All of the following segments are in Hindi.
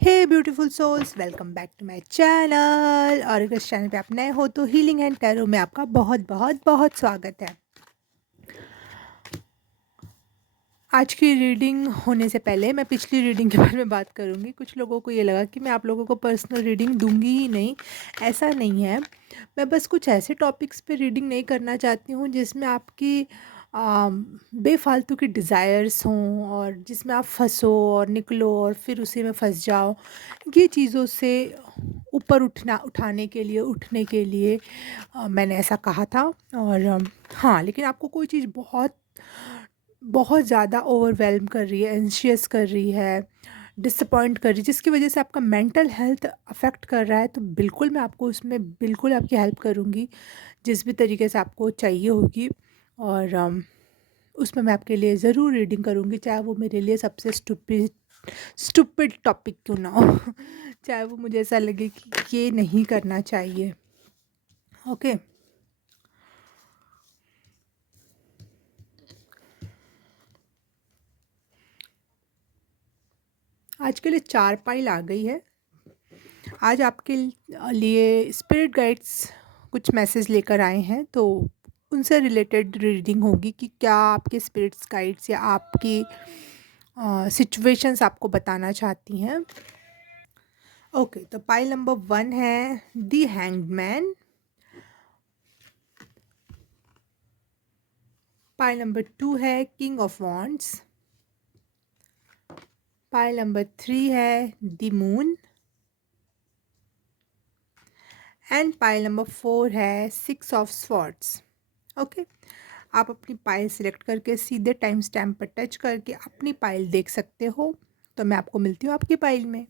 Hey beautiful souls, welcome back to my channel. और अगर इस चैनल पे आप नए हो तो हीलिंग एंड टैरो में आपका बहुत बहुत बहुत स्वागत है। आज की रीडिंग होने से पहले मैं पिछली रीडिंग के बारे में बात करूंगी। कुछ लोगों को ये लगा कि मैं आप लोगों को पर्सनल रीडिंग दूंगी ही नहीं। ऐसा नहीं है। मैं बस कुछ ऐसे टॉपिक्स पे रीडिंग नहीं करना चाहती हूँ जिसमें आपकी बेफालतू की डिज़ायर्स हों और जिसमें आप फंसो और निकलो और फिर उसी में फंस जाओ। ये चीज़ों से ऊपर उठाने के लिए उठने के लिए मैंने ऐसा कहा था। और हाँ, लेकिन आपको कोई चीज़ बहुत बहुत ज़्यादा ओवरवेल्म कर रही है, एंशियस कर रही है, डिसअपॉइंट कर रही है, जिसकी वजह से आपका मेंटल हेल्थ अफेक्ट कर रहा है, तो बिल्कुल मैं आपको उसमें बिल्कुल आपकी हेल्प करूँगी जिस भी तरीके से आपको चाहिए होगी। और उसमें मैं आपके लिए ज़रूर रीडिंग करूँगी, चाहे वो मेरे लिए सबसे स्टूपिड स्टूपिड टॉपिक क्यों ना हो। चाहे वो मुझे ऐसा लगे कि ये नहीं करना चाहिए। ओके। आज के लिए 4 पाइल आ गई है। आज आपके लिए स्पिरिट गाइड्स कुछ मैसेज लेकर आए हैं, तो उनसे रिलेटेड रीडिंग होगी कि क्या आपके स्पिरिट्स गाइड्स या आपकी सिचुएशंस आपको बताना चाहती हैं। ओके, तो पाइल नंबर 1 है the hanged man. Pile number 2 है king of wands. Pile number 3 है the moon. And pile number 4 है 6 ऑफ स्वॉर्ड्स। ओके, आप अपनी पाइल सिलेक्ट करके सीधे टाइम स्टैम्प पर टच करके अपनी पाइल देख सकते हो। तो मैं आपको मिलती हूँ आपकी पाइल में।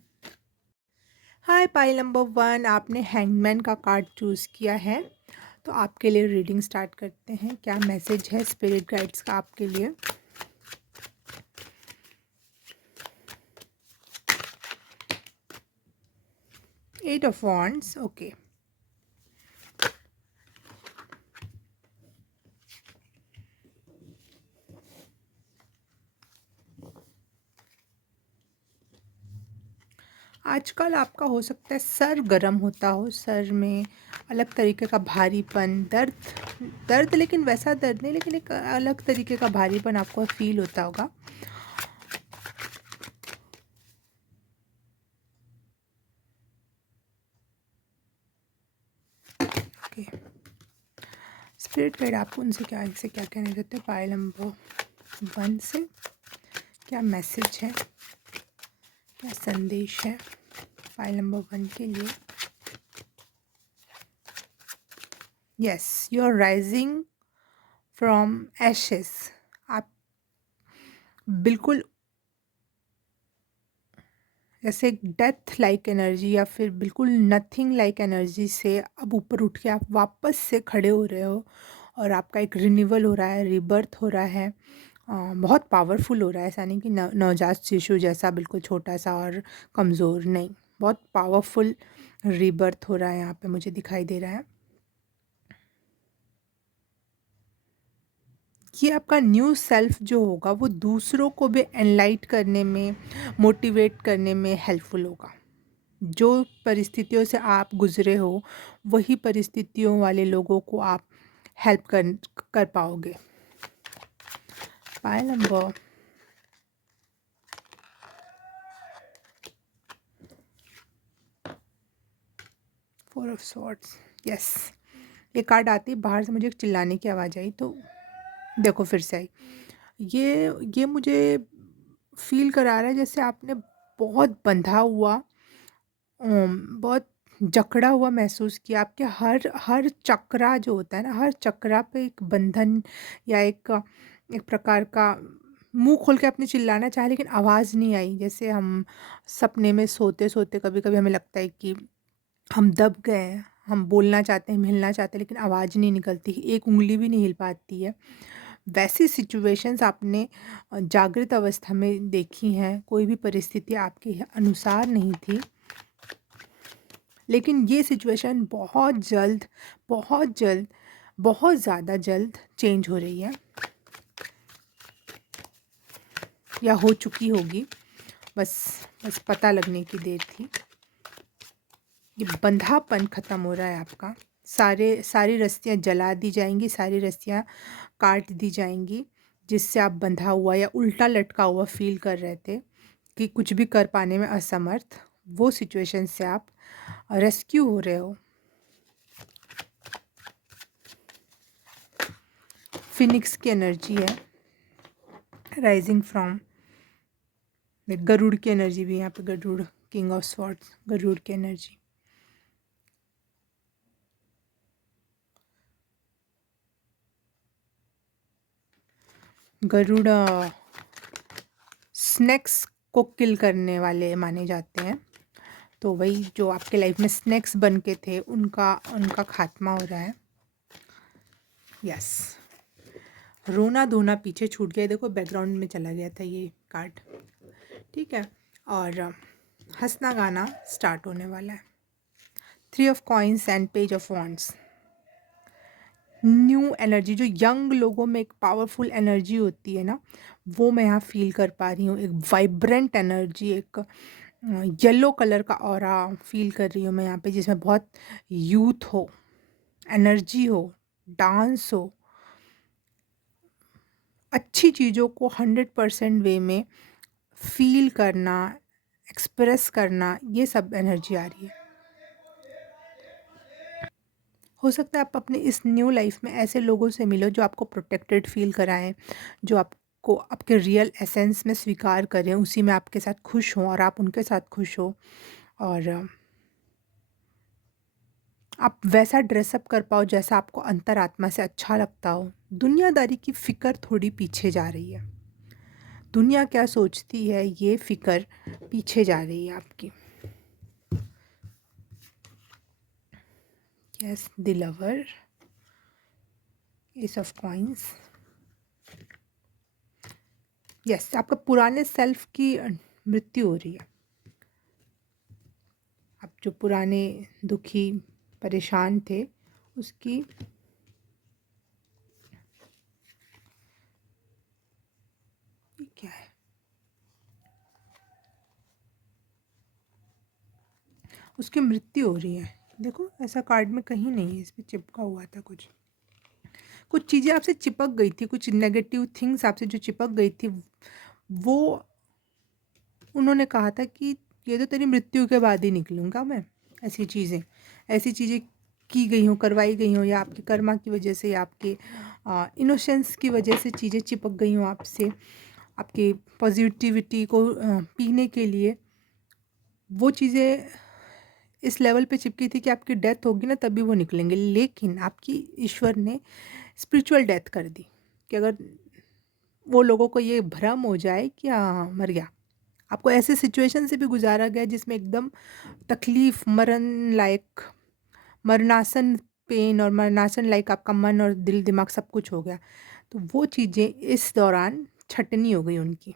हाय, पाइल नंबर 1, आपने हैंगमैन का कार्ड चूज़ किया है। तो आपके लिए रीडिंग स्टार्ट करते हैं। क्या मैसेज है स्पिरिट गाइड्स का आपके लिए। Eight of wands. ओके, आजकल आपका हो सकता है सर गर्म होता हो, सर में अलग तरीके का भारीपन, दर्द दर्द, लेकिन वैसा दर्द नहीं, लेकिन एक अलग तरीके का भारीपन आपको फील होता होगा। ओके, स्पिरिट गाइड आपको उनसे क्या से क्या कहना चाहते हैं। पाइल नंबर 1 से क्या मैसेज है, क्या संदेश है पाइल नंबर 1 के लिए। Yes, you are rising from ashes. आप बिल्कुल जैसे एक डेथ लाइक एनर्जी या फिर बिल्कुल नथिंग लाइक एनर्जी से अब ऊपर उठ के आप वापस से खड़े हो रहे हो और आपका एक रिन्यूअल हो रहा है, रीबर्थ हो रहा है। बहुत पावरफुल हो रहा है। ऐसा नहीं कि नवजात शिशु जैसा बिल्कुल छोटा सा और कमज़ोर, नहीं, बहुत पावरफुल रीबर्थ हो रहा है यहाँ पे मुझे दिखाई दे रहा है। ये आपका न्यू सेल्फ जो होगा वो दूसरों को भी एनलाइट करने में, मोटिवेट करने में हेल्पफुल होगा। जो परिस्थितियों से आप गुजरे हो वही परिस्थितियों वाले लोगों को आप हेल्प कर पाओगे। Pile number 4 of swords. Yes, ये कार्ड आती है बाहर से मुझे एक चिल्लाने की आवाज़ आई, तो देखो फिर से आई। ये मुझे फील करा रहा है जैसे आपने बहुत बंधा हुआ, बहुत जकड़ा हुआ महसूस किया। आपके हर हर चक्रा जो होता है ना, हर चक्रा पे एक बंधन या एक एक प्रकार का, मुंह खोल के आपने चिल्लाना चाहा लेकिन आवाज़ नहीं आई। जैसे हम सपने में सोते सोते कभी कभी हमें लगता है कि हम दब गए हैं, हम बोलना चाहते हैं, हिलना चाहते हैं, लेकिन आवाज़ नहीं निकलती, एक उंगली भी नहीं हिल पाती है। वैसी सिचुएशंस आपने जागृत अवस्था में देखी हैं। कोई भी परिस्थिति आपके अनुसार नहीं थी, लेकिन ये सिचुएशन बहुत जल्द, बहुत जल्द, बहुत ज़्यादा जल्द चेंज हो रही है या हो चुकी होगी। बस बस पता लगने की देर थी। ये बंधापन ख़त्म हो रहा है आपका। सारी रस्सियाँ जला दी जाएँगी, सारी रस्सियाँ काट दी जाएँगी, जिससे आप बंधा हुआ या उल्टा लटका हुआ फ़ील कर रहे थे कि कुछ भी कर पाने में असमर्थ, वो सिचुएशन से आप रेस्क्यू हो रहे हो। फिनिक्स की एनर्जी है, राइजिंग फ्रॉम गरुड़ की एनर्जी भी है यहाँ पे, Garuda, king of swords, Garuda की एनर्जी। गरुड़ स्नेक्स को किल करने वाले माने जाते हैं, तो वही जो आपके लाइफ में स्नेक्स बन के थे उनका उनका खात्मा हो रहा है। यस, रोना धोना पीछे छूट गया। देखो बैकग्राउंड में चला गया था ये कार्ड, ठीक है। और हंसना गाना स्टार्ट होने वाला है। 3 of coins and page of wands. New energy, जो यंग लोगों में एक पावरफुल एनर्जी होती है ना, वो मैं यहाँ फील कर पा रही हूँ। एक वाइब्रेंट एनर्जी, एक येलो कलर का ऑरा फील कर रही हूँ मैं यहाँ पे, जिसमें बहुत यूथ हो, एनर्जी हो, डांस हो, अच्छी चीज़ों को 100% वे में फील करना, एक्सप्रेस करना, ये सब एनर्जी आ रही है। हो सकता है आप अपने इस न्यू लाइफ में ऐसे लोगों से मिलो जो आपको प्रोटेक्टेड फील कराएं, जो आपको आपके रियल एसेंस में स्वीकार करें, उसी में आपके साथ खुश हों और आप उनके साथ खुश हो, और आप वैसा ड्रेसअप कर पाओ जैसा आपको अंतरात्मा से अच्छा लगता हो। दुनियादारी की फ़िक्र थोड़ी पीछे जा रही है, दुनिया क्या सोचती है ये फ़िक्र पीछे जा रही है आपकी। Yes, the lover, S of coins. Yes, आपका पुराने सेल्फ की मृत्यु हो रही है। आप जो पुराने दुखी परेशान थे उसकी क्या है, उसकी मृत्यु हो रही है। देखो ऐसा कार्ड में कहीं नहीं है, इस पे चिपका हुआ था कुछ कुछ चीज़ें आपसे चिपक गई थी, कुछ नेगेटिव थिंग्स आपसे जो चिपक गई थी, वो उन्होंने कहा था कि ये तो तेरी मृत्यु के बाद ही निकलूँगा मैं। ऐसी चीज़ें की गई हों, करवाई गई हों, या आपके कर्मा की वजह से, या आपके इनोसेंस की वजह से चीज़ें चिपक गई हों आपसे, आपके पॉजिटिविटी को पीने के लिए। वो चीज़ें इस लेवल पे चिपकी थी कि आपकी डेथ होगी ना तभी वो निकलेंगे, लेकिन आपकी ईश्वर ने स्पिरिचुअल डेथ कर दी कि अगर वो लोगों को ये भ्रम हो जाए कि हाँ मर गया। आपको ऐसे सिचुएशन से भी गुजारा गया जिसमें एकदम तकलीफ़, मरण लायक, मरणासन पेन और मरणासन लायक आपका मन और दिल दिमाग सब कुछ हो गया। तो वो चीज़ें इस दौरान छटनी हो गई उनकी,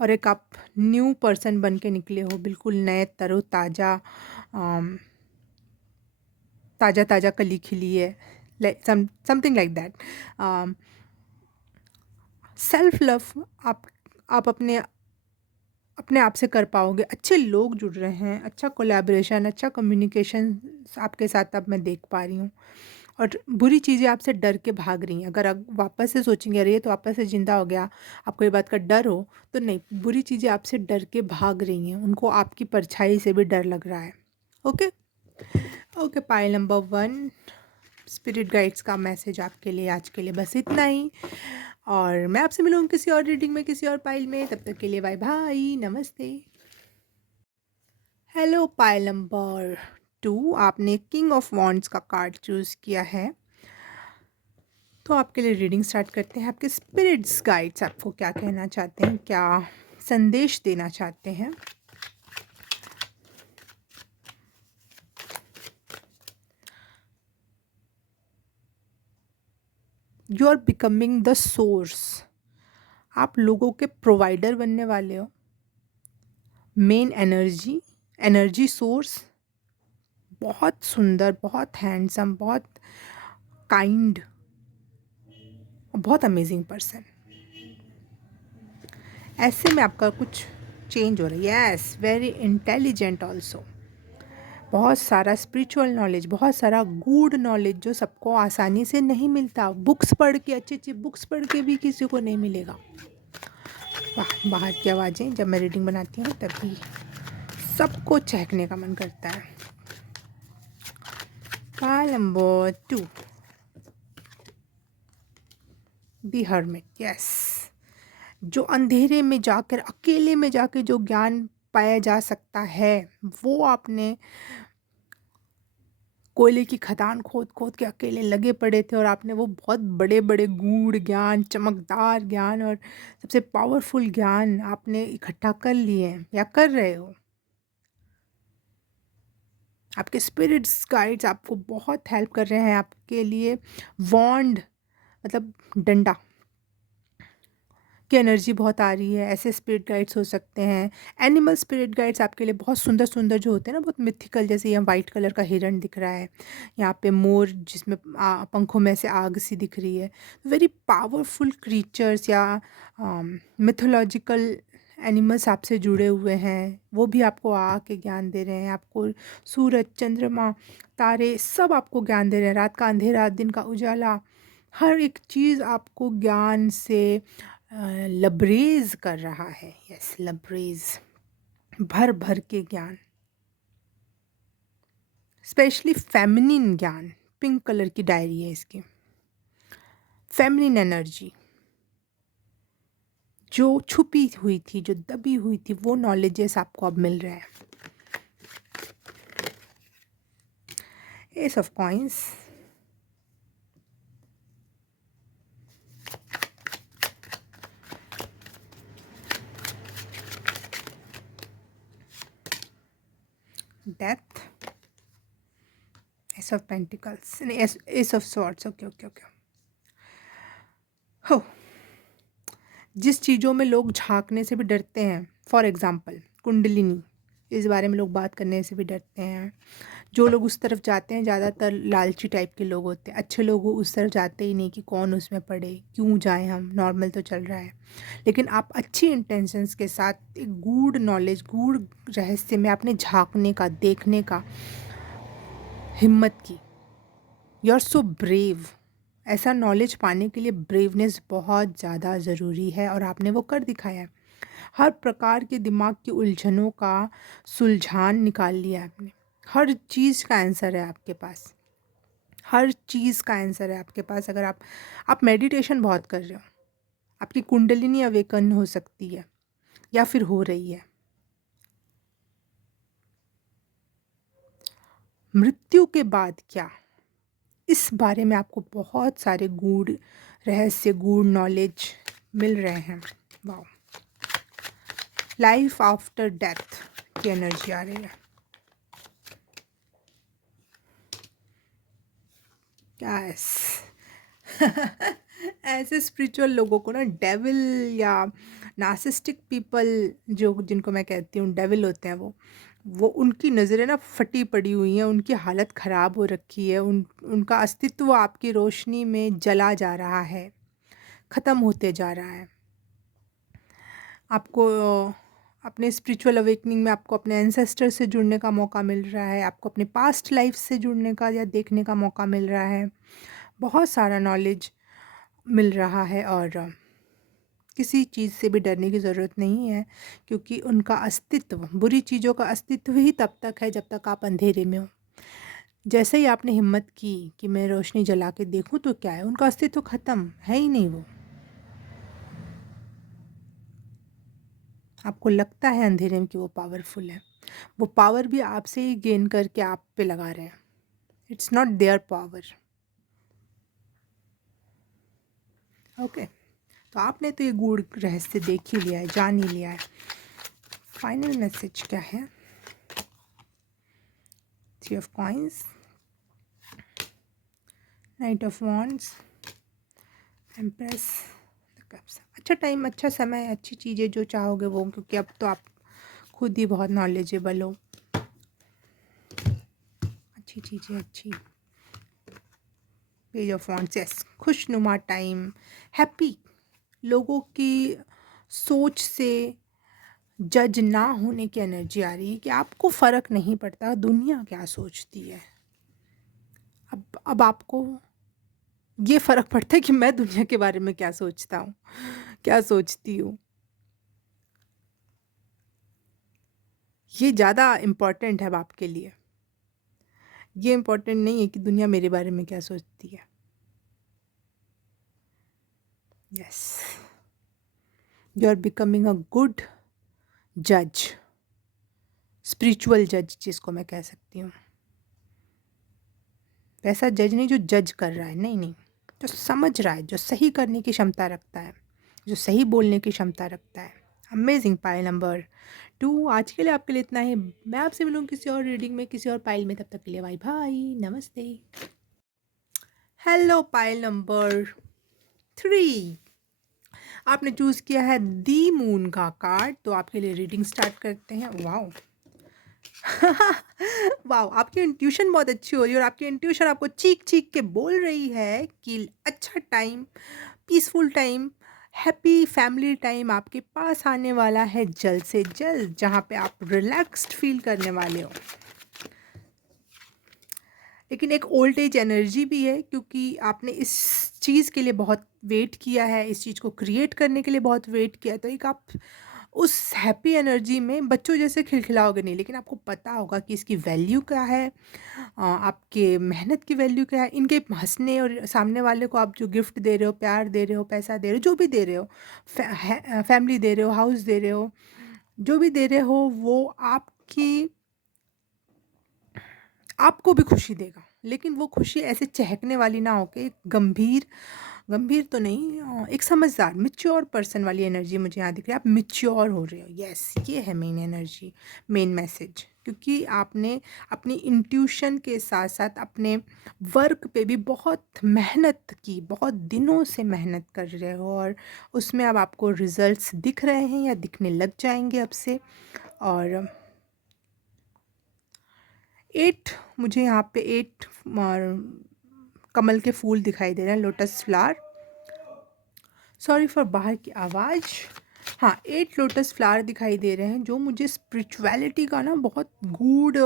और एक आप न्यू पर्सन बन के निकले हो, बिल्कुल नए तरोताज़ा, ताज़ा ताज़ा कली खिली है, something like that. Self love आप अपने अपने आप से कर पाओगे। अच्छे लोग जुड़ रहे हैं, अच्छा कोलैबोरेशन, अच्छा कम्युनिकेशन आपके साथ अब मैं देख पा रही हूँ, और बुरी चीज़ें आपसे डर के भाग रही हैं। अगर आप वापस से सोचेंगे अरे ये तो वापस से ज़िंदा हो गया, आपको ये बात का डर हो, तो नहीं, बुरी चीज़ें आपसे डर के भाग रही हैं, उनको आपकी परछाई से भी डर लग रहा है। Okay okay, pile number 1, spirit guides का मैसेज आपके लिए आज के लिए बस इतना ही, और मैं आपसे मिलूँगी किसी और रीडिंग में, किसी और पाइल में। तब तक के लिए बाय बाय, नमस्ते। हेलो पाइल नंबर 2, आपने किंग ऑफ वॉन्ड्स का कार्ड चूज़ किया है, तो आपके लिए रीडिंग स्टार्ट करते हैं। आपके स्पिरिट्स गाइड्स आपको क्या कहना चाहते हैं, क्या संदेश देना चाहते हैं। You are becoming the source, आप लोगों के प्रोवाइडर बनने वाले हो। मेन एनर्जी सोर्स, बहुत सुंदर, बहुत हैंडसम, बहुत काइंड, बहुत अमेजिंग पर्सन। ऐसे में आपका कुछ चेंज हो रहा है। Yes, very intelligent also. बहुत सारा स्पिरिचुअल नॉलेज, बहुत सारा गूढ़ नॉलेज जो सबको आसानी से नहीं मिलता। बुक्स पढ़ के, अच्छी अच्छी बुक्स पढ़ के भी किसी को नहीं मिलेगा। वाह, बाहर की आवाज़ें जब मैं रीडिंग बनाती हूँ तभी सबको चहकने का मन करता है। Card number 2, the hermit. Yes, जो अंधेरे में जाकर, अकेले में जाकर जो ज्ञान पाया जा सकता है, वो आपने कोयले की खदान खोद खोद के अकेले लगे पड़े थे और आपने वो बहुत बड़े बड़े गूढ़ ज्ञान, चमकदार ज्ञान और सबसे पावरफुल ज्ञान आपने इकट्ठा कर लिए हैं या कर रहे हो। आपके स्पिरिट्स गाइड्स आपको बहुत हेल्प कर रहे हैं। आपके लिए वॉन्ड मतलब डंडा की एनर्जी बहुत आ रही है। ऐसे स्पिरिट गाइड्स हो सकते हैं। एनिमल स्पिरिट गाइड्स आपके लिए बहुत सुंदर सुंदर जो होते हैं ना, बहुत मिथिकल, जैसे यहाँ वाइट कलर का हिरण दिख रहा है, यहाँ पे मोर जिसमें पंखों में से आग सी दिख रही है। वेरी पावरफुल क्रीचर्स या मिथोलॉजिकल एनिमल्स आपसे जुड़े हुए हैं, वो भी आपको आके ज्ञान दे रहे हैं। आपको सूरज, चंद्रमा, तारे सब आपको ज्ञान दे रहे हैं। रात का अंधेरा, दिन का उजाला, हर एक चीज़ आपको ज्ञान से लबरेज कर रहा है। यस, लबरेज, भर भर के ज्ञान, स्पेशली फेमिनिन ज्ञान। पिंक कलर की डायरी है इसकी। फेमिनिन एनर्जी जो छुपी हुई थी, जो दबी हुई थी, वो नॉलेजेस आपको अब मिल रहे हैं। S of coins, death, S of pentacles, S of swords. Okay okay okay. हो, जिस चीज़ों में लोग झांकने से भी डरते हैं, फॉर एग्ज़ाम्पल कुंडलिनी, इस बारे में लोग बात करने से भी डरते हैं। जो लोग उस तरफ जाते हैं ज़्यादातर लालची टाइप के लोग होते हैं। अच्छे लोग उस तरफ जाते ही नहीं कि कौन उसमें पड़े, क्यों जाएं, हम नॉर्मल तो चल रहा है। लेकिन आप अच्छी इंटेंशंस के साथ एक गूढ़ नॉलेज, गूढ़ रहस्य में आपने झांकने का, देखने का हिम्मत की। You are so brave. ऐसा नॉलेज पाने के लिए ब्रेवनेस बहुत ज़्यादा ज़रूरी है और आपने वो कर दिखाया है। हर प्रकार के दिमाग की उलझनों का सुलझान निकाल लिया है आपने। हर चीज़ का आंसर है आपके पास। हर चीज़ का आंसर है आपके पास। अगर आप मेडिटेशन बहुत कर रहे हो, आपकी कुंडलिनी अवेकन हो सकती है या फिर हो रही है। मृत्यु के बाद क्या, इस बारे में आपको बहुत सारे गूढ़ रहस्य, गूढ़ नॉलेज मिल रहे हैं। वाह, लाइफ आफ्टर डेथ की एनर्जी आ रही है। यस ऐसे स्पिरिचुअल लोगों को ना डेविल या नार्सिसिस्टिक पीपल, जो जिनको मैं कहती हूँ डेविल होते हैं, वो उनकी नज़रें ना फटी पड़ी हुई हैं, उनकी हालत ख़राब हो रखी है। उनका अस्तित्व आपकी रोशनी में जला जा रहा है, ख़त्म होते जा रहा है। आपको अपने स्पिरिचुअल अवेकनिंग में आपको अपने एंसेस्टर से जुड़ने का मौका मिल रहा है। आपको अपने पास्ट लाइफ से जुड़ने का या देखने का मौका मिल रहा है। बहुत सारा नॉलेज मिल रहा है और किसी चीज़ से भी डरने की ज़रूरत नहीं है, क्योंकि उनका अस्तित्व, बुरी चीज़ों का अस्तित्व ही तब तक है जब तक आप अंधेरे में हो। जैसे ही आपने हिम्मत की कि मैं रोशनी जला के देखूं तो क्या है, उनका अस्तित्व ख़त्म है ही नहीं। वो आपको लगता है अंधेरे में कि वो पावरफुल है, वो पावर भी आपसे ही गेन करके आप पे लगा रहे हैं। It's not their power. Okay, तो आपने तो ये गूढ़ रहस्य देख ही लिया है, जान ही लिया है। फाइनल मैसेज क्या है? Three of coins, night of wands, empress, the cups. अच्छा टाइम, अच्छा समय, अच्छी चीज़ें जो चाहोगे वो, क्योंकि अब तो आप खुद ही बहुत नॉलेजेबल हो। अच्छी चीज़ें, अच्छी। पेज ऑफ वॉन्ड्स, यस, खुशनुमा टाइम, हैप्पी। लोगों की सोच से जज ना होने की एनर्जी आ रही है कि आपको फ़र्क नहीं पड़ता दुनिया क्या सोचती है। अब आपको ये फ़र्क पड़ता है कि मैं दुनिया के बारे में क्या सोचता हूँ, क्या सोचती हूँ। ये ज़्यादा इम्पोर्टेंट है अब आपके लिए। ये इम्पोर्टेंट नहीं है कि दुनिया मेरे बारे में क्या सोचती है। Yes, you are becoming a good जज, स्पिरिचुअल जज जिसको मैं कह सकती हूँ। वैसा जज नहीं जो जज कर रहा है, नहीं, नहीं, जो समझ रहा है, जो सही करने की क्षमता रखता है, जो सही बोलने की क्षमता रखता है। अमेजिंग पाइल नंबर 2 आज के लिए आपके लिए इतना ही। मैं आपसे मिलूँगी किसी और रीडिंग में, किसी और पाइल में, तब तक के लिए बाय बाय, नमस्ते। हेलो पाइल नंबर 3 आपने चूज़ किया है दी मून का कार्ड, तो आपके लिए रीडिंग स्टार्ट करते हैं। वाओ! वाओ! आपकी इंट्यूशन बहुत अच्छी हो रही है और आपकी इंट्यूशन आपको चीख-चीख के बोल रही है कि अच्छा time, peaceful time, happy family time आपके पास आने वाला है जल्द से जल्द, जहाँ पे आप रिलैक्स्ड फ़ील करने वाले हो। लेकिन एक ओल्ड एज एनर्जी भी है क्योंकि आपने इस चीज़ के लिए बहुत वेट किया है, इस चीज़ को क्रिएट करने के लिए बहुत वेट किया है, तो एक आप उस हैप्पी एनर्जी में बच्चों जैसे खिलखिलाओगे नहीं, लेकिन आपको पता होगा कि इसकी वैल्यू क्या है, आपके मेहनत की वैल्यू क्या है, इनके हँसने और सामने वाले को आप जो गिफ्ट दे रहे हो, प्यार दे रहे हो, पैसा दे रहे हो, जो भी दे रहे हो, फैमिली दे रहे हो, हाउस दे रहे हो, जो भी दे रहे हो वो आपको भी खुशी देगा, लेकिन वो खुशी ऐसे चहकने वाली ना हो के एक गंभीर गंभीर तो नहीं, एक समझदार मैच्योर पर्सन वाली एनर्जी मुझे यहाँ दिख रही है। आप मैच्योर हो रहे हो, यस, ये है मेन एनर्जी, मेन मैसेज, क्योंकि आपने अपनी इंट्यूशन के साथ साथ अपने वर्क पे भी बहुत मेहनत की, बहुत दिनों से मेहनत कर रहे हो और उसमें अब आपको रिजल्ट्स दिख रहे हैं या दिखने लग जाएंगे अब से। और 8 मुझे यहाँ पे 8 कमल के फूल दिखाई दे रहे हैं, लोटस फ्लावर। सॉरी फॉर बाहर की आवाज़। हाँ, 8 लोटस फ्लावर दिखाई दे रहे हैं जो मुझे स्पिरिचुअलिटी का ना बहुत गूढ़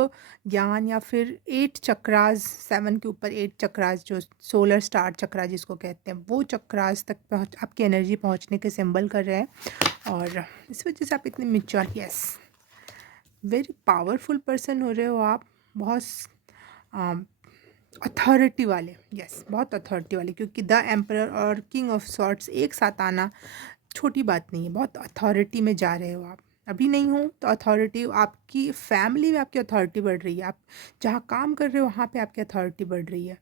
ज्ञान, या फिर 8 चक्रास, 7 के ऊपर 8 चक्रास, जो सोलर स्टार चक्रा जिसको कहते हैं, वो चक्रास तक पहुँच आपकी एनर्जी पहुँचने के सिंबल कर रहे हैं। और इस वजह से आप इतने mature, yes, very powerful person हो रहे हो आप, बहुत अथॉरिटी वाले, यस, बहुत अथॉरिटी वाले, क्योंकि द एम्परर और किंग ऑफ सॉर्ड्स एक साथ आना छोटी बात नहीं है, बहुत अथॉरिटी में जा रहे हो आप। अभी नहीं हो तो अथॉरिटी, आपकी फैमिली में आपकी अथॉरिटी बढ़ रही है, आप जहाँ काम कर रहे हो वहाँ पे आपकी अथॉरिटी बढ़ रही है।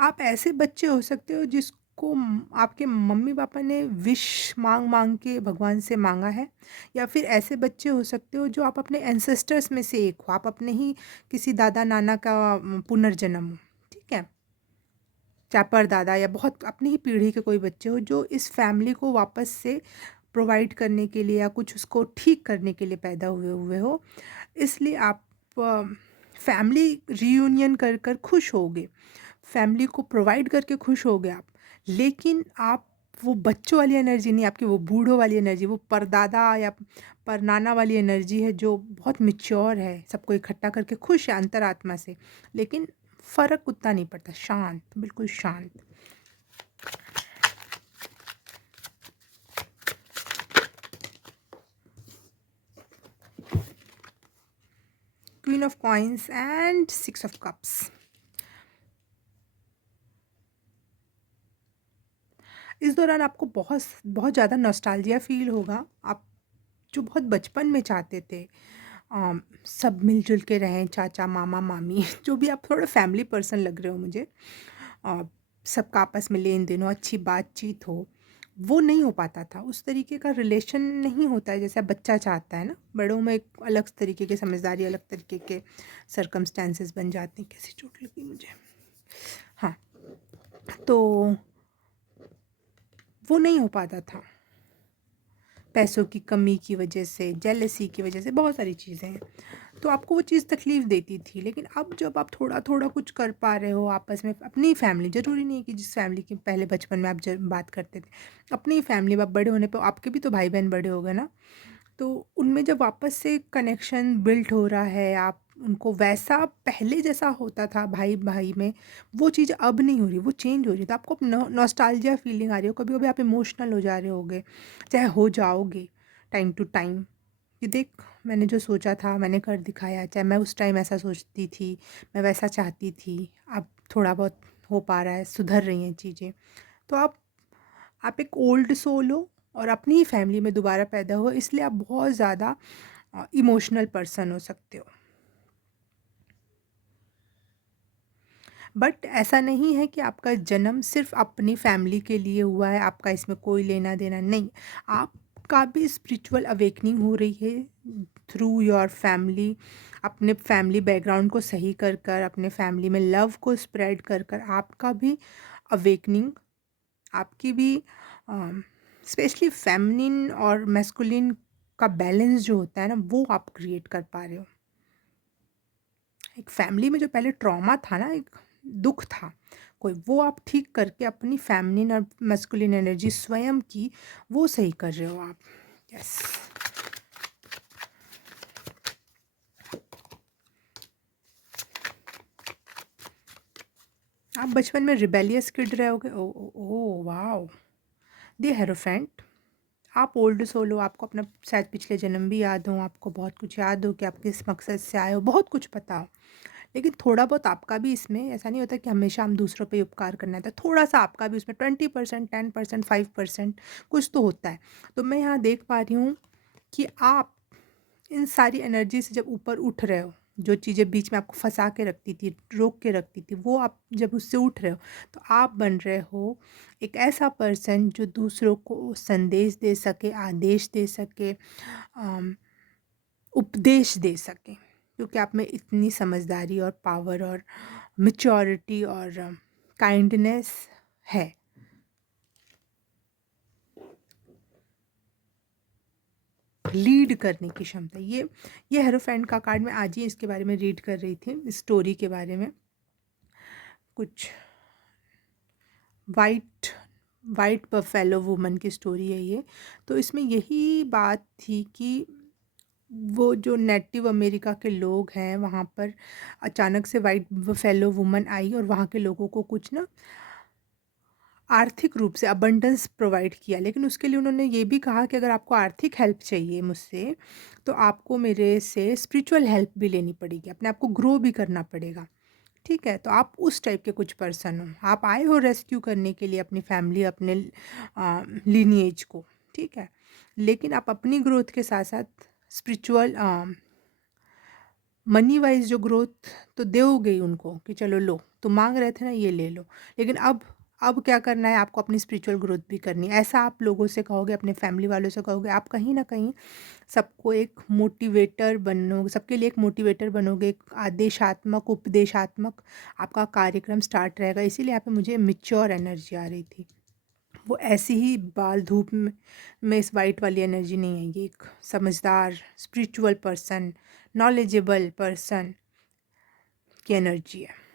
आप ऐसे बच्चे हो सकते हो जिसको आपके मम्मी पापा ने विश मांग मांग के भगवान से मांगा है, या फिर ऐसे बच्चे हो सकते हो जो आप अपने एंसेस्टर्स में से एक हो, आप अपने ही किसी दादा नाना का पुनर्जन्म हो, ठीक है, चाहे परदादा या बहुत अपनी ही पीढ़ी के कोई बच्चे हो जो इस फैमिली को वापस से प्रोवाइड करने के लिए या कुछ उसको ठीक करने के लिए पैदा हुए हुए हो, इसलिए आप फैमिली रियूनियन कर कर खुश होगे, फैमिली को प्रोवाइड करके खुश होगे आप, लेकिन आप वो बच्चों वाली एनर्जी नहीं, आपकी वो बूढ़ों वाली एनर्जी, वो परदादा या परनाना वाली एनर्जी है जो बहुत मैच्योर है, सबको इकट्ठा करके खुश है अंतरात्मा से, लेकिन फ़र्क उतना नहीं पड़ता, शांत, बिल्कुल शांत। Queen of coins and 6 of cups. इस दौरान आपको बहुत बहुत ज़्यादा नॉस्टैल्जिया फ़ील होगा, आप जो बहुत बचपन में चाहते थे, सब मिलजुल के रहें, चाचा मामा मामी जो भी, आप थोड़ा फैमिली पर्सन लग रहे हो मुझे, अ, सबका आपस में लेन देन हो, अच्छी बातचीत हो, वो नहीं हो पाता था, उस तरीके का रिलेशन नहीं होता है जैसे बच्चा चाहता है ना, बड़ों में एक अलग तरीके की समझदारी, अलग तरीके के सर्कमस्टेंसेस बन जाते हैं। कैसी चोट लगी मुझे, हाँ, तो वो नहीं हो पाता था, पैसों की कमी की वजह से, जेलसी की वजह से, बहुत सारी चीज़ें हैं। तो आपको वो चीज़ तकलीफ़ देती थी। लेकिन अब जब आप थोड़ा-थोड़ा कुछ कर पा रहे हो आपस में, अपनी फैमिली, ज़रूरी नहीं है कि जिस फैमिली की पहले बचपन में आप ज बात करते थे। अपनी फैमिली में अब बड़े होने पे आपके भी तो भाई-बहन बड़े हो गए ना, तो उनमें जब वापस से कनेक्शन बिल्ड हो रहा है, आप उनको वैसा पहले जैसा होता था भाई-भाई में, वो चीज़ अब नहीं हो रही, वो चेंज हो रही है। तो आपको नॉस्टैल्जिया फीलिंग आ रही हो, कभी-कभी आप इमोशनल हो जा रहे होगे, चाहे हो जाओगे टाइम टू टाइम, कि देख मैंने जो सोचा था मैंने कर दिखाया, चाहे मैं उस टाइम ऐसा सोचती थी, मैं वैसा चाहती थी, अब थोड़ा बहुत हो पा रहा है, सुधर रही हैं चीज़ें। तो आप एक ओल्ड सोल हो और अपनी ही फैमिली में दोबारा पैदा हुए, इसलिए आप बहुत ज़्यादा इमोशनल पर्सन हो सकते हो। बट ऐसा नहीं है कि आपका जन्म सिर्फ़ अपनी फैमिली के लिए हुआ है, आपका इसमें कोई लेना-देना नहीं। आपका भी स्पिरिचुअल अवेकनिंग हो रही है थ्रू योर फैमिली। अपने फैमिली बैकग्राउंड को सही कर, अपने फैमिली में लव को स्प्रेड कर आपका भी अवेकनिंग, आपकी भी स्पेशली फेमिनिन और मैस्कुलिन का बैलेंस जो होता है ना, वो आप क्रिएट कर पा रहे हो। एक फैमिली में जो पहले ट्रॉमा था ना, एक दुःख था कोई, वो आप ठीक करके अपनी फेमिनिन और मैस्कुलिन एनर्जी स्वयं की, वो सही कर रहे हो आप। यस। आप बचपन में रिबेलियस किड रहे होगे। ओ ओ ओ वाओ। The hierophant. आप ओल्ड सोल हो, आपको अपना शायद पिछले जन्म भी याद हो, आपको बहुत कुछ याद हो कि आप किस मकसद से आए हो, बहुत कुछ पता हो। लेकिन थोड़ा बहुत आपका भी इसमें, ऐसा नहीं होता कि हमेशा हम दूसरों पे ही उपकार करना है, तो थोड़ा-सा आपका भी उसमें 20%, 10%, 5% कुछ तो होता है। तो मैं यहाँ देख पा रही हूँ कि आप इन सारी एनर्जी से जब ऊपर उठ रहे हो, जो चीज़ें बीच में आपको फँसा के रखती थी, रोक के रखती थी, वो आप जब उससे उठ रहे हो, तो आप बन रहे हो एक ऐसा पर्सन जो दूसरों को संदेश दे सके, आदेश दे सके, अम, उपदेश दे सके। क्योंकि आप में इतनी समझदारी और पावर और मैच्योरिटी और काइंडनेस है। लीड करने की क्षमता, ये हेरोफेंट का कार्ड, मैं आज ही इसके बारे में रीड कर रही थी, इस स्टोरी के बारे में। कुछ वाइट वाइट बफेलो वुमन की स्टोरी है ये। तो इसमें यही बात थी कि वो जो नेटिव अमेरिका के लोग हैं वहाँ पर अचानक से वाइट बफेलो वुमन आई और वहाँ के लोगों को कुछ ना आर्थिक रूप से अबंडेंस प्रोवाइड किया। लेकिन उसके लिए उन्होंने ये भी कहा कि अगर आपको आर्थिक हेल्प चाहिए मुझसे, तो आपको मेरे से स्पिरिचुअल हेल्प भी लेनी पड़ेगी, अपने आप को ग्रो भी करना पड़ेगा। ठीक है? तो आप उस टाइप के कुछ पर्सन हो। आप आए हो रेस्क्यू करने के लिए अपनी फैमिली, अपने लिनिएज को, ठीक है? लेकिन आप अपनी ग्रोथ के साथ-साथ स्पिरिचुअल मनी वाइज़ जो ग्रोथ तो दोगे ही उनको कि चलो लो, तुम माँग रहे थे ना, ये ले लो। लेकिन अब क्या करना है, आपको अपनी स्पिरिचुअल ग्रोथ भी करनी है। ऐसा आप लोगों से कहोगे, अपने फैमिली वालों से कहोगे, आप कहीं न कहीं सबको एक मोटिवेटर बनो, सबके लिए एक मोटिवेटर बनोगे, एक आदेशात्मक, उपदेशात्मक आपका कार्यक्रम स्टार्ट रहेगा। इसीलिए यहाँ पे मुझे मैच्योर एनर्जी आ रही थी। वो ऐसी ही बाल धूप में इस वाइट वाली एनर्जी नहीं है, ये एक समझदार, स्पिरिचुअल पर्सन, नॉलेजेबल पर्सन की एनर्जी है।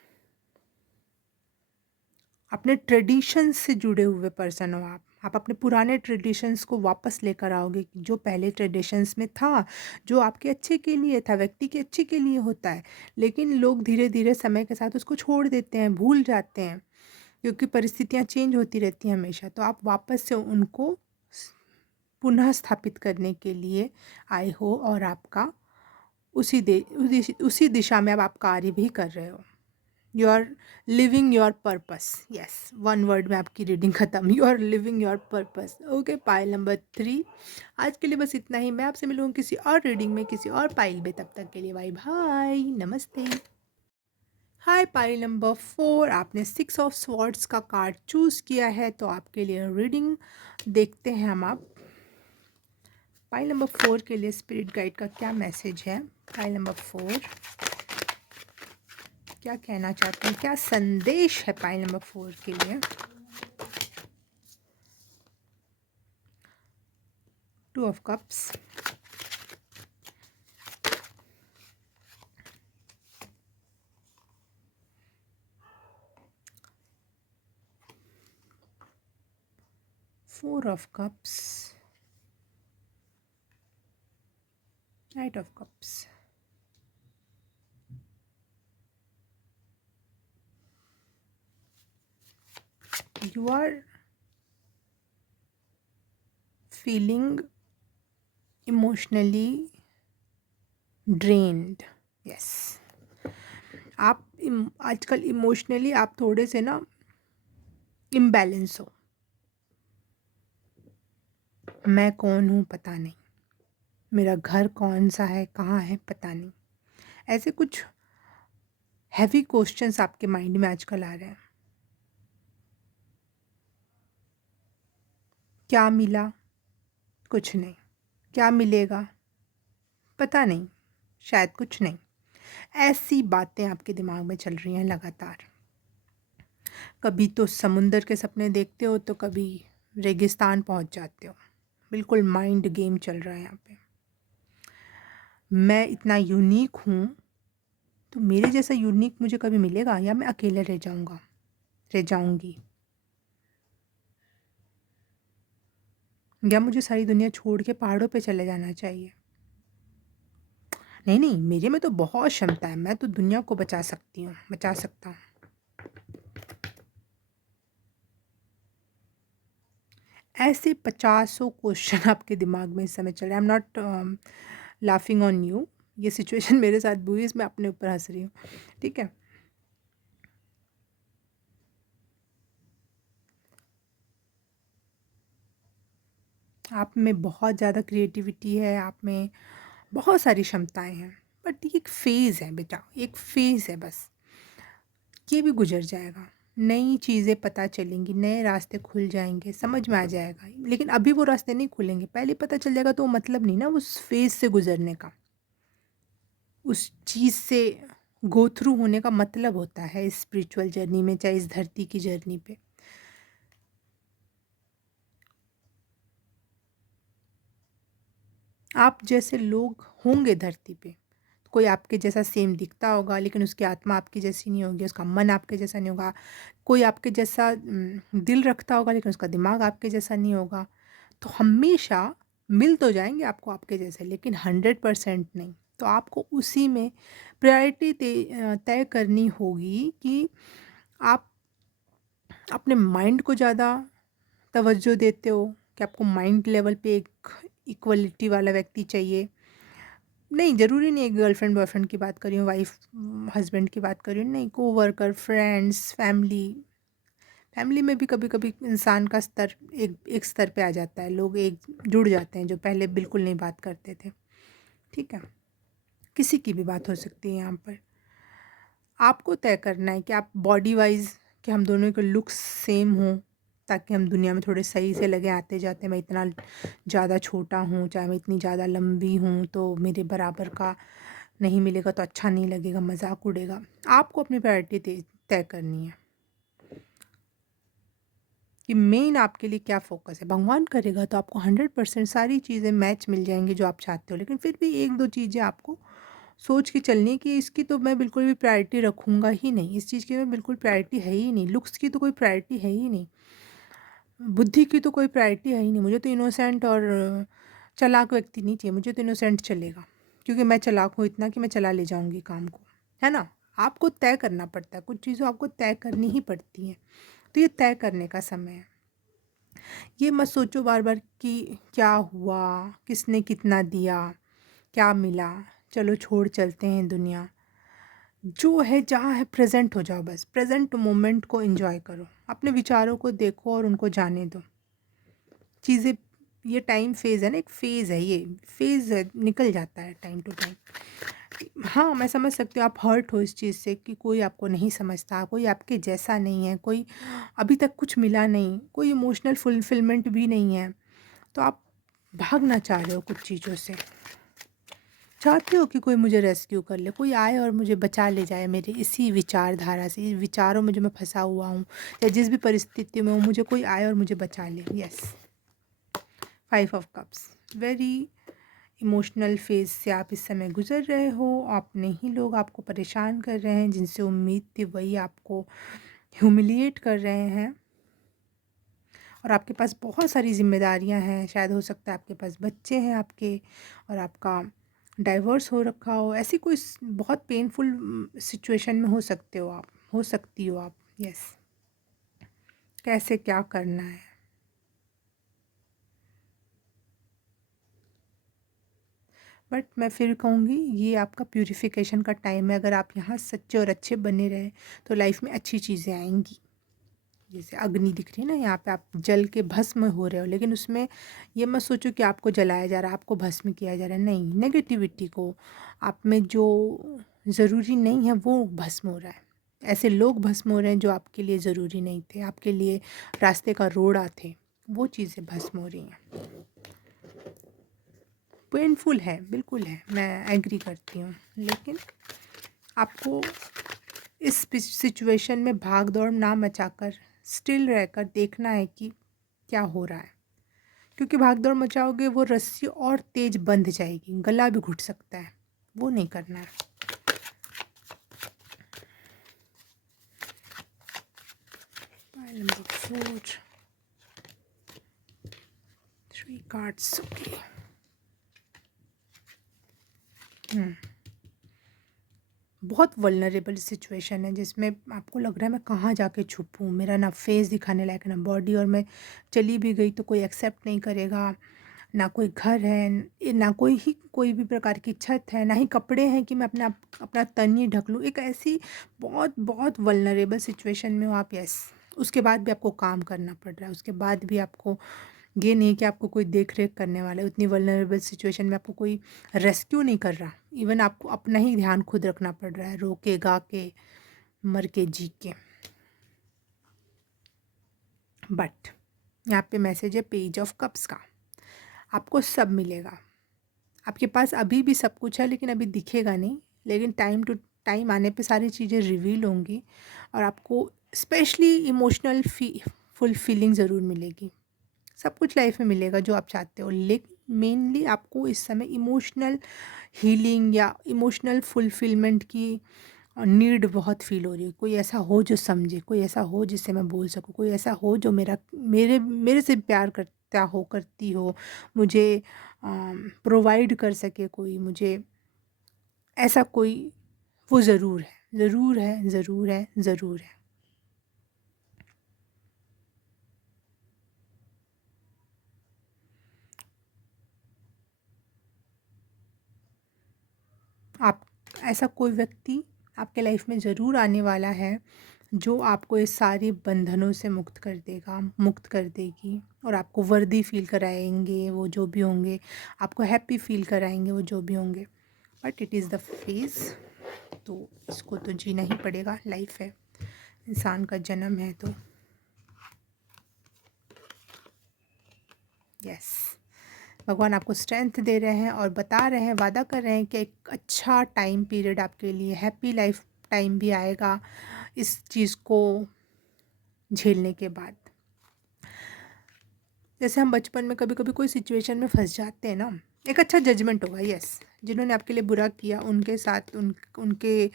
अपने ट्रेडिशंस से जुड़े हुए पर्सन हो आप। आप अपने पुराने ट्रेडिशंस को वापस लेकर आओगे कि जो पहले ट्रेडिशंस में था, जो आपके अच्छे के लिए था, व्यक्ति के अच्छे के लिए होता है। लेकिन लोग धीरे-धीरे समय के साथ उसको छोड़ देते हैं, भूल जाते हैं, क्योंकि परिस्थितियाँ चेंज होती रहती हैं हमेशा। तो आप वापस से उनको स पुनः स्थापित करने के लिए आए हो और आपका उसी दिशा में अब आप कार्य भी कर रहे हो। You are living your purpose. Yes, one word में आपकी रीडिंग ख़त्म। You are living your purpose. Okay, pile number 3। आज के लिए बस इतना ही। मैं आपसे मिलूँगी किसी और रीडिंग में, किसी और पाइल में। तब तक के लिए बाय बाय, नमस्ते। हाय, पाइल नंबर 4। आपने 6 ऑफ स्वॉर्ड्स का कार्ड चूज़ किया है, तो आपके लिए रीडिंग देखते हैं हम। आप पाइल नंबर 4 के लिए स्पिरिट गाइड का क्या मैसेज है? पाइल नंबर 4 क्या कहना चाहते हैं, क्या संदेश है पाइल नंबर 4 के लिए? 2 of cups, 4 of cups, Knight of cups. You are feeling emotionally drained. Yes, आप आजकल इमोशनली आप थोड़े से ना इम्बैलेंस हो। मैं कौन हूँ पता नहीं, मेरा घर कौन सा है, कहाँ है पता नहीं, ऐसे कुछ हैवी क्वेश्चंस आपके माइंड में आजकल आ रहे हैं। क्या मिला? कुछ नहीं। क्या मिलेगा? पता नहीं, शायद कुछ नहीं। ऐसी बातें आपके दिमाग में चल रही हैं लगातार। कभी तो समुंदर के सपने देखते हो तो कभी रेगिस्तान पहुंच जाते हो। बिल्कुल माइंड गेम चल रहा है यहाँ पे। मैं इतना यूनिक हूँ तो मेरे जैसा यूनिक मुझे कभी मिलेगा, या मैं अकेले रह जाऊँगा, रह जाऊँगी, या मुझे सारी दुनिया छोड़ के पहाड़ों पे चले जाना चाहिए। नहीं नहीं, मेरे में तो बहुत क्षमता है, मैं तो दुनिया को बचा सकती हूँ, बचा सकता हूँ। ऐसे पचासों क्वेश्चन आपके दिमाग में इस समय चल रहे हैं। I am not laughing on you, ये सिचुएशन मेरे साथ हुई, इसमें अपने ऊपर हंस रही हूँ, ठीक है। आप में बहुत ज़्यादा क्रिएटिविटी है, आप में बहुत सारी क्षमताएं हैं, बट ये एक फेज़ है बेटा, एक फेज़ है बस। ये भी गुजर जाएगा, नई चीज़ें पता चलेंगी, नए रास्ते खुल जाएंगे, समझ में आ जाएगा। लेकिन अभी वो रास्ते नहीं खुलेंगे, पहले पता चल जाएगा तो वो मतलब नहीं ना उस फेज़ से गुजरने का, उस चीज़ से गो थ्रू होने का मतलब होता है इस स्पिरिचुअल जर्नी में, चाहे इस धरती की जर्नी पे। आप जैसे लोग होंगे धरती पे, कोई आपके जैसा सेम दिखता होगा लेकिन उसकी आत्मा आपकी जैसी नहीं होगी, उसका मन आपके जैसा नहीं होगा। कोई आपके जैसा दिल रखता होगा लेकिन उसका दिमाग आपके जैसा नहीं होगा। तो हमेशा मिल तो जाएंगे आपको आपके जैसे, लेकिन 100% नहीं। तो आपको उसी में प्रायोरिटी तय करनी होगी कि आप अपने माइंड को ज़्यादा तवज्जो देते हो कि आपको माइंड लेवल पे एक इक्वलिटी वाला व्यक्ति चाहिए। नहीं, ज़रूरी नहीं है गर्लफ्रेंड बॉयफ्रेंड की बात कर रही हूँ, वाइफ हस्बैंड की बात कर रही हूँ, नहीं, कोवर्कर, फ्रेंड्स, फैमिली। फैमिली में भी कभी कभी इंसान का स्तर एक एक स्तर पे आ जाता है, लोग एक जुड़ जाते हैं जो पहले बिल्कुल नहीं बात करते थे, ठीक है। किसी की भी बात हो सकती है यहाँ पर। आपको तय करना है कि आप बॉडी वाइज, कि हम दोनों के लुक्स सेम हों ताकि हम दुनिया में थोड़े सही से लगे आते जाते। मैं इतना ज़्यादा छोटा हूँ, चाहे मैं इतनी ज़्यादा लंबी हूँ, तो मेरे बराबर का नहीं मिलेगा तो अच्छा नहीं लगेगा, मजाक उड़ेगा। आपको अपनी प्रायोरिटी तय करनी है कि मेन आपके लिए क्या फ़ोकस है। भगवान करेगा तो आपको 100% सारी चीज़ें मैच मिल जाएंगी जो आप चाहते हो, लेकिन फिर भी एक दो चीज़ें आपको सोच के चलनी है कि इसकी तो मैं बिल्कुल भी प्रायोरिटी रखूँगा ही नहीं, इस चीज़ की मैं बिल्कुल प्रायोरिटी है ही नहीं, लुक्स की तो कोई प्रायोरिटी है ही नहीं, बुद्धि की तो कोई प्रायोरिटी है ही नहीं। मुझे तो इनोसेंट और चालाक व्यक्ति नहीं चाहिए, मुझे तो इनोसेंट चलेगा, क्योंकि मैं चालाक हूँ इतना कि मैं चला ले जाऊँगी काम को, है ना। आपको तय करना पड़ता है, कुछ चीज़ें आपको तय करनी ही पड़ती हैं, तो ये तय करने का समय है। ये मत सोचो बार बार कि क्या हुआ, किसने कितना दिया, क्या मिला, चलो छोड़ चलते हैं दुनिया। जो है जहाँ है प्रेजेंट हो जाओ, बस प्रेजेंट मोमेंट को एंजॉय करो, अपने विचारों को देखो और उनको जाने दो। चीज़ें, ये टाइम फेज़ है ना, एक फेज़ है, ये फेज़ है, निकल जाता है टाइम टू टाइम। हाँ, मैं समझ सकती हूँ आप हर्ट हो इस चीज़ से कि कोई आपको नहीं समझता, कोई आपके जैसा नहीं है, कोई अभी तक कुछ मिला नहीं, कोई इमोशनल फुलफिलमेंट भी नहीं है, तो आप भागना चाह रहे हो कुछ चीज़ों से। चाहते हो कि कोई मुझे रेस्क्यू कर ले, कोई आए और मुझे बचा ले जाए मेरे इसी विचारधारा से, इस विचारों में जो मैं फंसा हुआ हूँ, या जिस भी परिस्थिति में हूँ, मुझे कोई आए और मुझे बचा ले। Yes, 5 of cups, very emotional phase से आप इस समय गुजर रहे हो। अपने ही लोग आपको परेशान कर रहे हैं, जिनसे उम्मीद थी वही आपको ह्यूमिलिएट कर रहे हैं, और आपके पास बहुत सारी ज़िम्मेदारियाँ हैं, शायद हो सकता है आपके पास बच्चे हैं आपके, और आपका डाइवोर्स हो रखा हो, ऐसी कोई बहुत पेनफुल सिचुएशन में हो सकती हो आप। यस, कैसे क्या करना है। बट मैं फिर कहूँगी ये आपका प्यूरिफिकेशन का टाइम है। अगर आप यहाँ सच्चे और अच्छे बने रहे तो लाइफ में अच्छी चीज़ें आएंगी। जैसे अग्नि दिख रही है ना, यहाँ पे आप जल के भस्म हो रहे हो, लेकिन उसमें ये मत सोचो कि आपको जलाया जा रहा है, आपको भस्म किया जा रहा है। नहीं, नेगेटिविटी को, आप में जो ज़रूरी नहीं है वो भस्म हो रहा है। ऐसे लोग भस्म हो रहे हैं जो आपके लिए ज़रूरी नहीं थे, आपके लिए रास्ते का रोड़ा थे, वो चीज़ें भस्म हो रही हैं। पेनफुल है, बिल्कुल है, मैं एग्री करती हूँ, लेकिन आपको इस सिचुएशन में भाग दौड़ ना मचाकर स्टिल रहकर देखना है कि क्या हो रहा है। क्योंकि भाग दौड़ मचाओगे वो रस्सी और तेज बंध जाएगी, गला भी घुट सकता है, वो नहीं करना है। Pile number 4, 3 cards, okay. बहुत वल्नरेबल सिचुएशन है जिसमें आपको लग रहा है मैं कहाँ जाके छुपूँ, मेरा ना फेस दिखाने लायक ना बॉडी, और मैं चली भी गई तो कोई एक्सेप्ट नहीं करेगा, ना कोई घर है, ना कोई भी प्रकार की छत है, ना ही कपड़े हैं कि मैं अपना तन ही ढक लूँ। एक ऐसी बहुत बहुत वल्नरेबल सिचुएशन में हो आप। यस, उसके बाद भी आपको काम करना पड़ रहा है, उसके बाद भी आपको ये नहीं कि आपको कोई देख रेख करने वाला है। उतनी वल्नरेबल सिचुएशन में आपको कोई रेस्क्यू नहीं कर रहा, इवन आपको अपना ही ध्यान खुद रखना पड़ रहा है, रो के गा के, मर के जी के। बट यहाँ पे मैसेज है पेज ऑफ कप्स का, आपको सब मिलेगा। आपके पास अभी भी सब कुछ है, लेकिन अभी दिखेगा नहीं, लेकिन टाइम टू टाइम आने पे सारी चीज़ें रिवील होंगी, और आपको स्पेशली इमोशनल फुलफिलिंग ज़रूर मिलेगी। सब कुछ लाइफ में मिलेगा जो आप चाहते हो, लेकिन मेनली आपको इस समय इमोशनल हीलिंग या इमोशनल फुलफिलमेंट की नीड बहुत फील हो रही है। कोई ऐसा हो जो समझे, कोई ऐसा हो जिससे मैं बोल सकूँ, कोई ऐसा हो जो मेरे से प्यार करती हो, मुझे प्रोवाइड कर सके, कोई मुझे ऐसा कोई, वो ज़रूर है, ज़रूर है, ज़रूर है, ज़रूर है। आप, ऐसा कोई व्यक्ति आपके लाइफ में ज़रूर आने वाला है जो आपको इस सारे बंधनों से मुक्त कर देगा, मुक्त कर देगी, और आपको वर्दी फील कराएंगे वो जो भी होंगे, आपको हैप्पी फील कराएंगे वो जो भी होंगे। But it is the phase, तो इसको तो जीना ही पड़ेगा, लाइफ है, इंसान का जन्म है तो। यस, भगवान आपको स्ट्रेंथ दे रहे हैं और बता रहे हैं, वादा कर रहे हैं कि एक अच्छा टाइम पीरियड आपके लिए, हैप्पी लाइफ टाइम भी आएगा इस चीज़ को झेलने के बाद। जैसे हम बचपन में कभी कभी कोई सिचुएशन में फंस जाते हैं ना, एक अच्छा जजमेंट होगा। यस, जिन्होंने आपके लिए बुरा किया उनके साथ उनके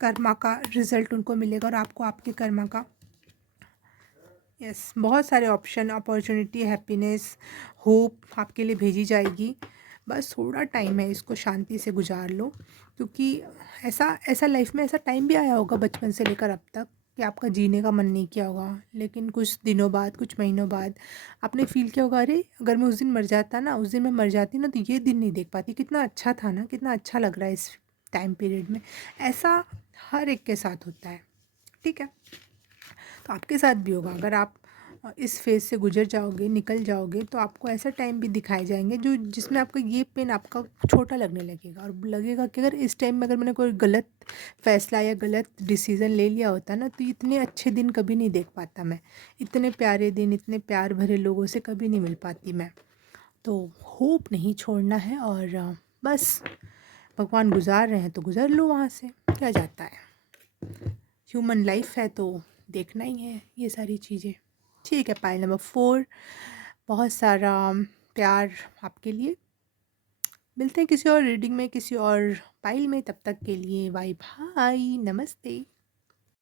कर्मा का रिजल्ट उनको मिलेगा, और आपको आपके कर्मा का। यस, बहुत सारे ऑप्शन, अपॉर्चुनिटी, हैप्पीनेस, होप आपके लिए भेजी जाएगी। बस थोड़ा टाइम है, इसको शांति से गुजार लो, क्योंकि ऐसा ऐसा लाइफ में ऐसा टाइम भी आया होगा बचपन से लेकर अब तक कि आपका जीने का मन नहीं किया होगा, लेकिन कुछ दिनों बाद, कुछ महीनों बाद आपने फील किया होगा, अरे अगर मैं उस दिन मर जाता ना, उस दिन मैं मर जाती ना, तो ये दिन नहीं देख पाती, कितना अच्छा था ना, कितना अच्छा लग रहा है इस टाइम पीरियड में। ऐसा हर एक के साथ होता है, ठीक है, तो आपके साथ भी होगा। अगर आप इस फेज़ से गुजर जाओगे, निकल जाओगे, तो आपको ऐसा टाइम भी दिखाए जाएंगे जो जिसमें आपका ये पेन आपका छोटा लगने लगेगा, और लगेगा कि अगर इस टाइम में अगर मैंने कोई गलत फ़ैसला या गलत डिसीज़न ले लिया होता ना, तो इतने अच्छे दिन कभी नहीं देख पाता मैं, इतने प्यारे दिन, इतने प्यार भरे लोगों से कभी नहीं मिल पाती मैं। तो होप नहीं छोड़ना है, और बस भगवान गुजार रहे हैं तो गुजर लो, वहाँ से क्या जाता है, ह्यूमन लाइफ है तो देखना ही है ये सारी चीज़ें। ठीक है, पाइल नंबर 4, बहुत सारा प्यार आपके लिए। मिलते हैं किसी और रीडिंग में, किसी और पाइल में, तब तक के लिए बाय बाय, नमस्ते।